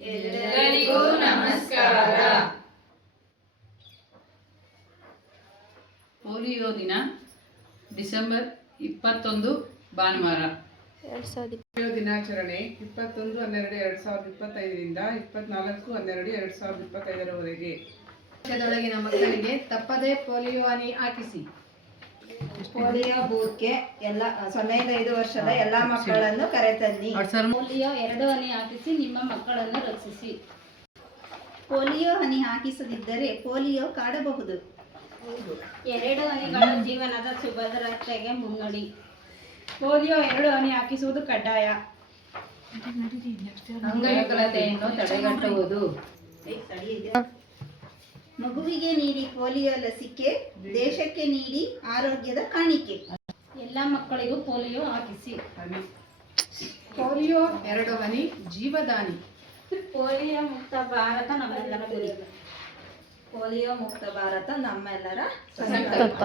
ಎಲ್ಲರಿಗೂ ನಮಸ್ಕಾರ. ಪೋಲಿಯೋ ದಿನ ಡಿಸೆಂಬರ್ 21 ಭಾನುವಾರ. ಪೋಲಿಯೋ ದಿನಾಚರಣೆ 21/12/2025ರಿಂದ 24/12/2025ರವರೆಗೆ. ದೇಶದೊಳಗಿನ ಮಕ್ಕಳಿಗೆ ತಪ್ಪದೇ ಪೋಲಿಯೋ ಹನಿ ಹಾಕಿಸಿ. ಪೋಲಿಯೋ ಬೂತ್ಗೆ 0-5 ವರ್ಷದ ಎಲ್ಲ ಮಕ್ಕಳನ್ನು ಕರೆತನ್ನಿ. ಪೋಲಿಯೋ 2 ಹನಿ ಹಾಕಿಸಿ ನಿಮ್ಮ ಮಕ್ಕಳನ್ನು ರಕ್ಷಿಸಿ. ಪೋಲಿಯೋ ಹನಿ ಹಾಕಿಸದಿದ್ದರೆ ಪೋಲಿಯೋ ಕಾಡಬಹುದು. 2 ಹನಿಗಳು ಜೀವನದ ಸುಭದ್ರತೆಗೆ ಮುನ್ನುಡಿ. ಪೋಲಿಯೋ 2 ಹನಿ ಹಾಕಿಸುವುದು ಕಡ್ಡಾಯ. ಅಂಗವಿಕಲತೆಯನ್ನು ತಡೆಗಟ್ಟುವುದು. ಮಗುವಿಗೆ ನೀಡಿ ಪೋಲಿಯೋ ಲಸಿಕೆ, ದೇಶಕ್ಕೆ ನೀಡಿ ಆರೋಗ್ಯದ ಕಾಣಿಕೆ. ಎಲ್ಲ ಮಕ್ಕಳಿಗೂ ಪೋಲಿಯೋ ಹಾಕಿಸಿ. ಪೋಲಿಯೋ 2 ಹನಿ ಜೀವದಾನಿ. ಪೋಲಿಯೋ ಮುಕ್ತ ಭಾರತ ನಮ್ಮೆಲ್ಲರ ಗುರಿ. ಪೋಲಿಯೋ ಮುಕ್ತ ಭಾರತ ನಮ್ಮೆಲ್ಲರ ಸಂಕಲ್ಪ.